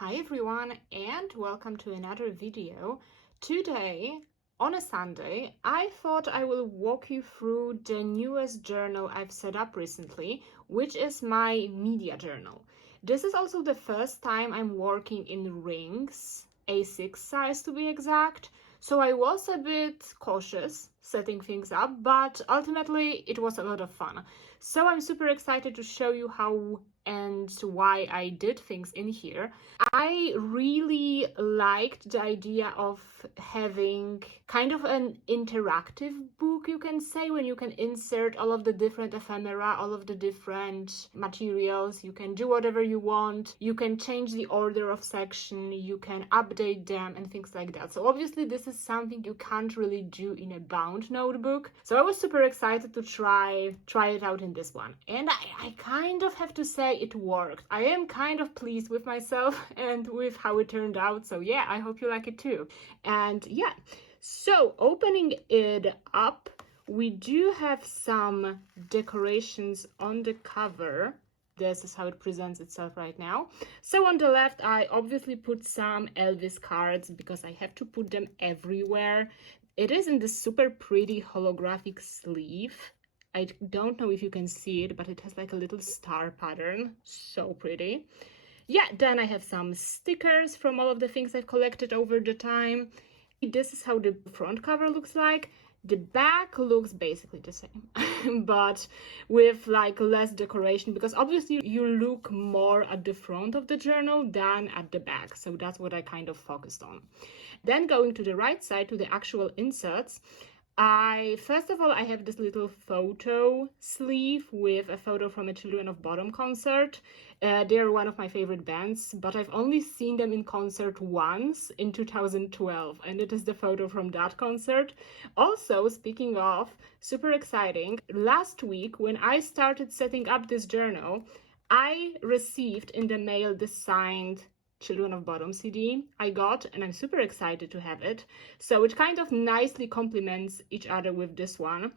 Hi everyone and welcome to another video. Today, on a Sunday, I thought I will walk you through the newest journal I've set up recently, which is my media journal. This is also the first time I'm working in rings, A6 size to be exact, so I was a bit cautious setting things up, but ultimately it was a lot of fun. So I'm super excited to show you how and why I did things in here. I really liked the idea of having kind of an interactive book, you can say, when you can insert all of the different ephemera, all of the different materials. You can do whatever you want. You can change the order of section. You can update them and things like that. So obviously this is something you can't really do in a bound notebook. So I was super excited to try it out in this one. And I kind of have to say it worked. I am kind of pleased with myself and with how it turned out. So yeah, I hope you like it too. And yeah, so opening it up, we do have some decorations on the cover. This is how it presents itself right now. So on the left, I obviously put some Elvis cards because I have to put them everywhere. It is in this super pretty holographic sleeve. I don't know if you can see it, but it has like a little star pattern. So pretty. Yeah, then I have some stickers from all of the things I've collected over the time. This is how the front cover looks like. The back looks basically the same, but with like less decoration, because obviously you look more at the front of the journal than at the back. So that's what I kind of focused on. Then going to the right side to the actual inserts, first of all, I have this little photo sleeve with a photo from a Children of Bodom concert. They're one of my favorite bands, but I've only seen them in concert once in 2012, and it is the photo from that concert. Also, speaking of, super exciting, last week when I started setting up this journal, I received in the mail the signed Children of Bodom CD I got, and I'm super excited to have it. So it kind of nicely complements each other with this one.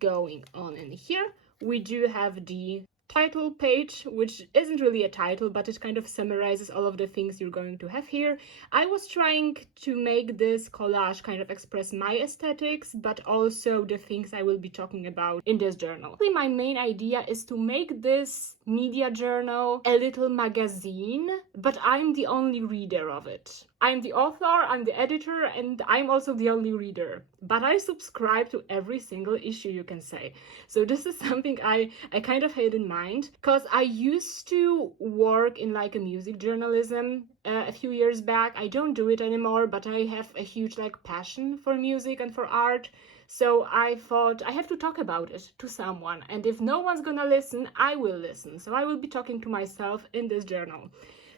Going on in here, we do have the title page, which isn't really a title, but it kind of summarizes all of the things you're going to have here. I was trying to make this collage kind of express my aesthetics, but also the things I will be talking about in this journal. My main idea is to make this media journal a little magazine, but I'm the only reader of it. I'm the author, I'm the editor, and I'm also the only reader. But I subscribe to every single issue, you can say. So this is something I kind of had in mind, because I used to work in like a music journalism a few years back. I don't do it anymore, but I have a huge like passion for music and for art. So I thought I have to talk about it to someone. And if no one's gonna listen, I will listen. So I will be talking to myself in this journal.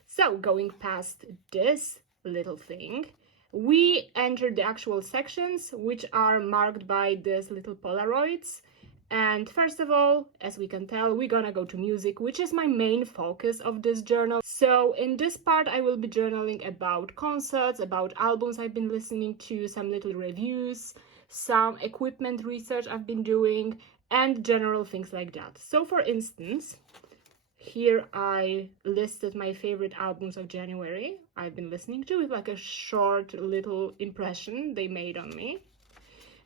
So going past this little thing, we enter the actual sections, which are marked by these little Polaroids. And first of all, as we can tell, we're gonna go to music, which is my main focus of this journal. So in this part, I will be journaling about concerts, about albums I've been listening to, some little reviews, some equipment research I've been doing, and general things like that. So for instance, here I listed my favorite albums of January I've been listening to, with like a short little impression they made on me.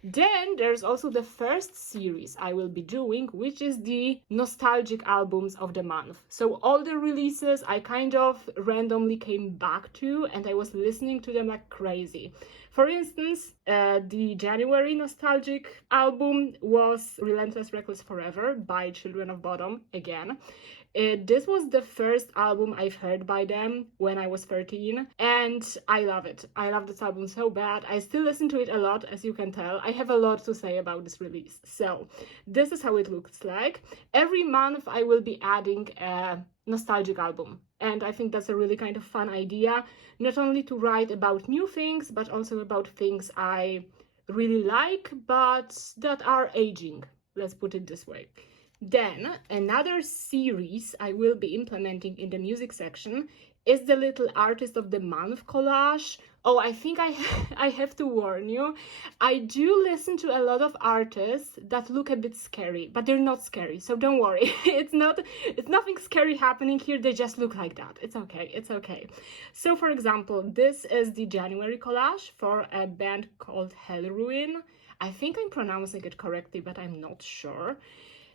Then there's also the first series I will be doing, which is the nostalgic albums of the month. So all the releases I kind of randomly came back to, and I was listening to them like crazy. For instance, the January nostalgic album was Relentless Reckless Forever by Children of Bodom again. This was the first album I've heard by them when I was 13, and I love it. I love this album so bad. I still listen to it a lot, as you can tell. I have a lot to say about this release. So this is how it looks like. Every month I will be adding a nostalgic album, and I think that's a really kind of fun idea, not only to write about new things, but also about things I really like, but that are aging. Let's put it this way. Then another series I will be implementing in the music section is the Little Artist of the Month collage. Oh, I think I have to warn you. I do listen to a lot of artists that look a bit scary, but they're not scary, so don't worry. It's nothing scary happening here. They just look like that. It's okay. It's okay. So for example, this is the January collage for a band called Hellruin. I think I'm pronouncing it correctly, but I'm not sure.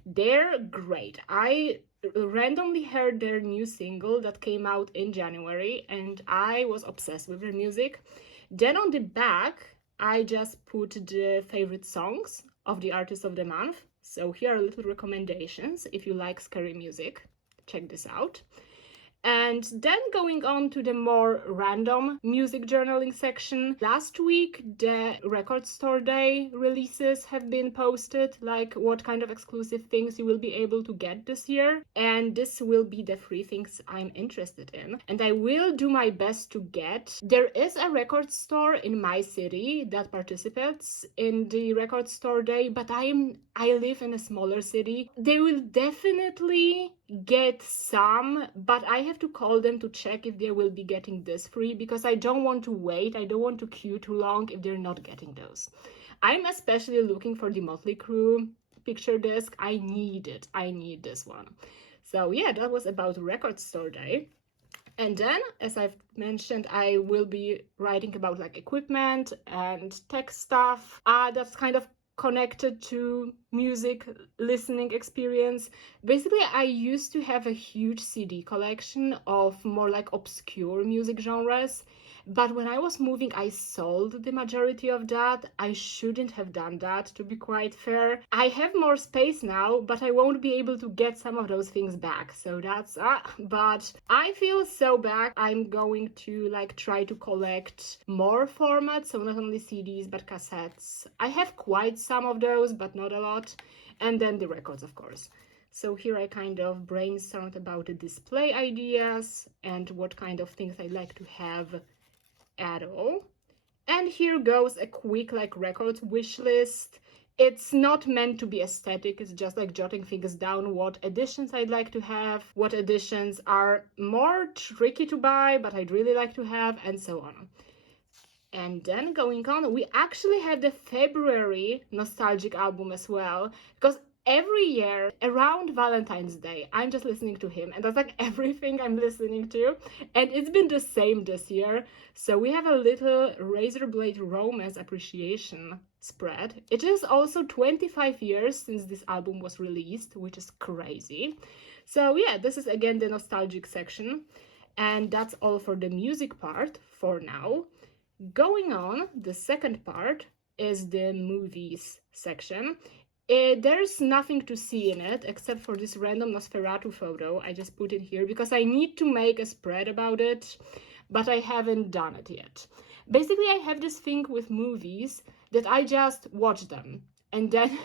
They're great. I randomly heard their new single that came out in January and I was obsessed with their music. Then on the back, I just put the favorite songs of the artist of the month. So here are little recommendations if you like scary music. Check this out. And then going on to the more random music journaling section. Last week, the Record Store Day releases have been posted, like what kind of exclusive things you will be able to get this year. And this will be the 3 things I'm interested in. And I will do my best to get. There is a record store in my city that participates in the Record Store Day, but I live in a smaller city. They will definitely get some, but I have to call them to check if they will be getting this free because I don't want to wait. I don't want to queue too long if they're not getting those. I'm especially looking for the Motley Crue picture disc. I need it. I need this one. So yeah, that was about Record Store Day. And then, as I've mentioned, I will be writing about like equipment and tech stuff that's kind of connected to music listening experience. Basically, I used to have a huge CD collection of more like obscure music genres, but when I was moving, I sold the majority of that. I shouldn't have done that, to be quite fair. I have more space now, but I won't be able to get some of those things back. So that's, but I feel so bad. I'm going to like try to collect more formats, so not only CDs, but cassettes. I have quite some of those, but not a lot. And then the records, of course. So here I kind of brainstormed about the display ideas and what kind of things I'd like to have at all. And here goes a quick like record wish list. It's not meant to be aesthetic, it's just like jotting things down, what editions I'd like to have, what editions are more tricky to buy but I'd really like to have, and so on. And then going on, we actually have the February nostalgic album as well, because every year around Valentine's Day, I'm just listening to him, and that's like everything I'm listening to. And it's been the same this year. So we have a little Razorblade Romance appreciation spread. It is also 25 years since this album was released, which is crazy. So yeah, this is again the nostalgic section. And that's all for the music part for now. Going on, the second part is the movies section. There's nothing to see in it except for this random Nosferatu photo I just put in here because I need to make a spread about it, but I haven't done it yet. Basically, I have this thing with movies that I just watch them and then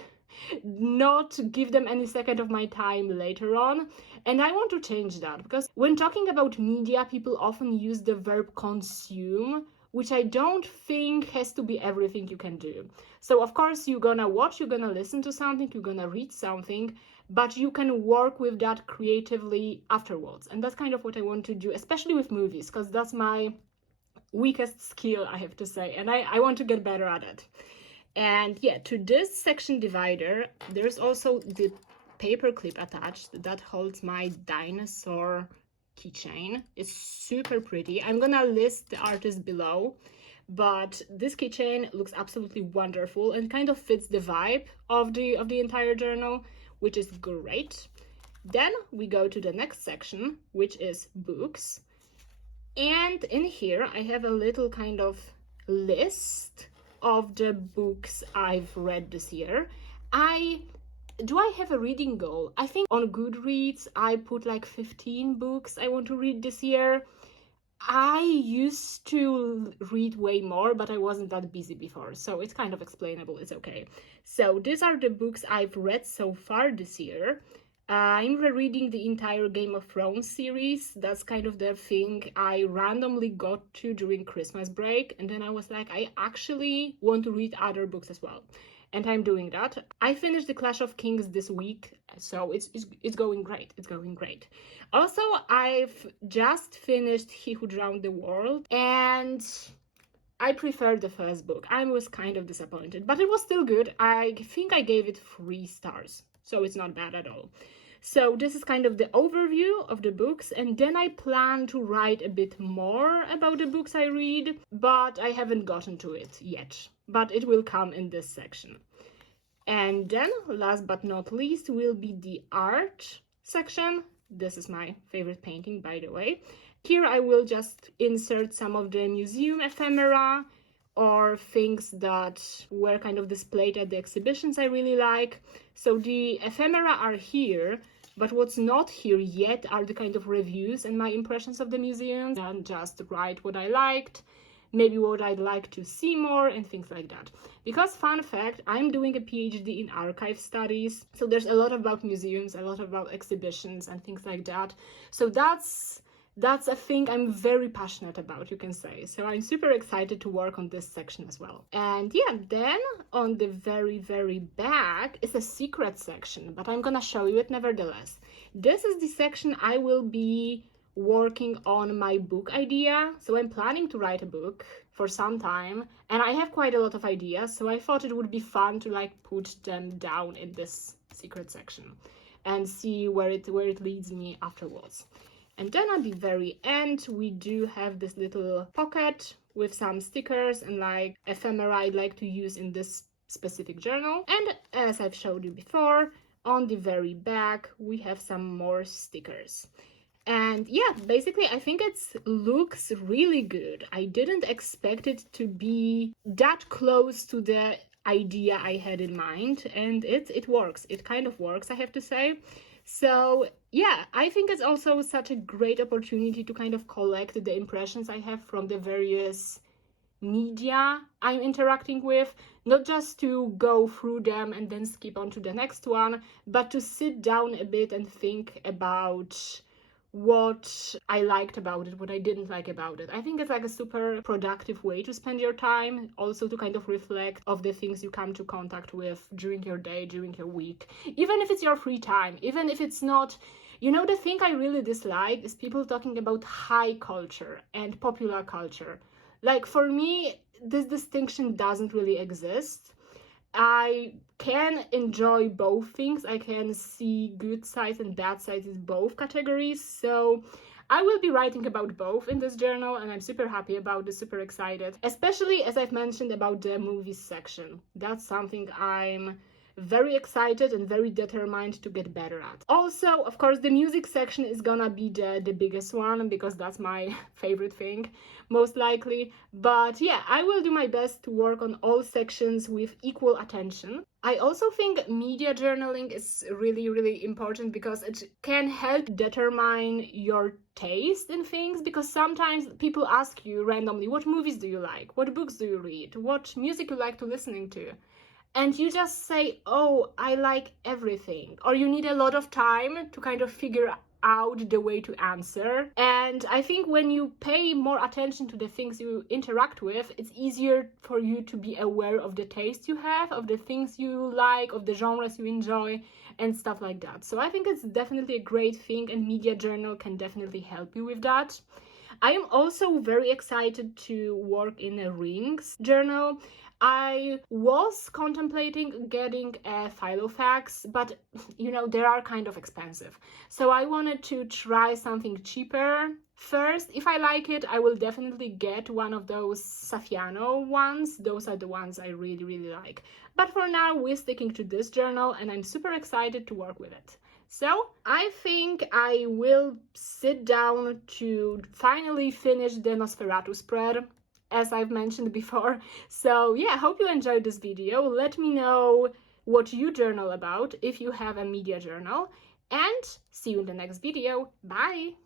not give them any second of my time later on. And I want to change that because when talking about media, people often use the verb consume, which I don't think has to be everything you can do. So of course you're gonna watch, you're gonna listen to something, you're gonna read something, but you can work with that creatively afterwards. And that's kind of what I want to do, especially with movies, because that's my weakest skill, I have to say, and I want to get better at it. And yeah, to this section divider, there's also the paper clip attached that holds my dinosaur keychain. It's super pretty. I'm gonna list the artist below, but this keychain looks absolutely wonderful and kind of fits the vibe of the entire journal, which is great. Then we go to the next section, which is books. And in here I have a little kind of list of the books I've read this year. Do I have a reading goal? I think on Goodreads I put like 15 books I want to read this year. I used to read way more, but I wasn't that busy before, so it's kind of explainable, it's okay. So these are the books I've read so far this year. I'm rereading the entire Game of Thrones series. That's kind of the thing I randomly got to during Christmas break, and then I was like, I actually want to read other books as well. and I'm doing that. I finished the Clash of Kings this week, so it's going great. It's going great. Also, I've just finished He Who Drowned the World, and I preferred the first book. I was kind of disappointed, but it was still good. I think I gave it 3 stars, so it's not bad at all. So this is kind of the overview of the books, and then I plan to write a bit more about the books I read, but I haven't gotten to it yet. But it will come in this section. And then, last but not least, will be the art section. This is my favorite painting, by the way. Here I will just insert some of the museum ephemera or things that were kind of displayed at the exhibitions I really like. So the ephemera are here, but what's not here yet are the kind of reviews and my impressions of the museum, and just write what I liked, maybe what I'd like to see more, and things like that. Because, fun fact, I'm doing a PhD in archive studies, so there's a lot about museums, a lot about exhibitions and things like that. So that's a thing I'm very passionate about, you can say. So I'm super excited to work on this section as well. And yeah, then on the very, very back is a secret section, but I'm gonna show you it nevertheless. This is the section I will be working on my book idea. So I'm planning to write a book for some time, and I have quite a lot of ideas, so I thought it would be fun to like put them down in this secret section and see where it leads me afterwards. And then at the very end, we do have this little pocket with some stickers and like ephemera I'd like to use in this specific journal. And as I've showed you before, on the very back, we have some more stickers. And yeah, basically, I think it looks really good. I didn't expect it to be that close to the idea I had in mind, and it works. It kind of works, I have to say. So yeah, I think it's also such a great opportunity to kind of collect the impressions I have from the various media I'm interacting with, not just to go through them and then skip on to the next one, but to sit down a bit and think about what I liked about it, what I didn't like about it. I think it's like a super productive way to spend your time, also to kind of reflect of the things you come to contact with during your day, during your week, even if it's your free time, even if it's not. You know, the thing I really dislike is people talking about high culture and popular culture. Like, for me, this distinction doesn't really exist. I can enjoy both things. I can see good sides and bad sides in both categories. So I will be writing about both in this journal, and I'm super happy about this, super excited. Especially as I've mentioned about the movies section. That's something I'm very excited and very determined to get better at. Also, of course, the music section is gonna be the biggest one, because that's my favorite thing, most likely. But yeah, I will do my best to work on all sections with equal attention. I also think media journaling is really, really important, because it can help determine your taste in things, because sometimes people ask you randomly, what movies do you like? What books do you read? What music you like to listening to? And you just say, oh, I like everything. Or you need a lot of time to kind of figure out the way to answer. And I think when you pay more attention to the things you interact with, it's easier for you to be aware of the taste you have, of the things you like, of the genres you enjoy, and stuff like that. So I think it's definitely a great thing, and media journal can definitely help you with that. I am also very excited to work in a rings journal. I was contemplating getting a Filofax, but you know, they are kind of expensive. So I wanted to try something cheaper first. If I like it, I will definitely get one of those Saffiano ones. Those are the ones I really, really like. But for now, we're sticking to this journal, and I'm super excited to work with it. So I think I will sit down to finally finish the Nosferatu spread, as I've mentioned before. So yeah, I hope you enjoyed this video. Let me know what you journal about if you have a media journal, and see you in the next video. Bye!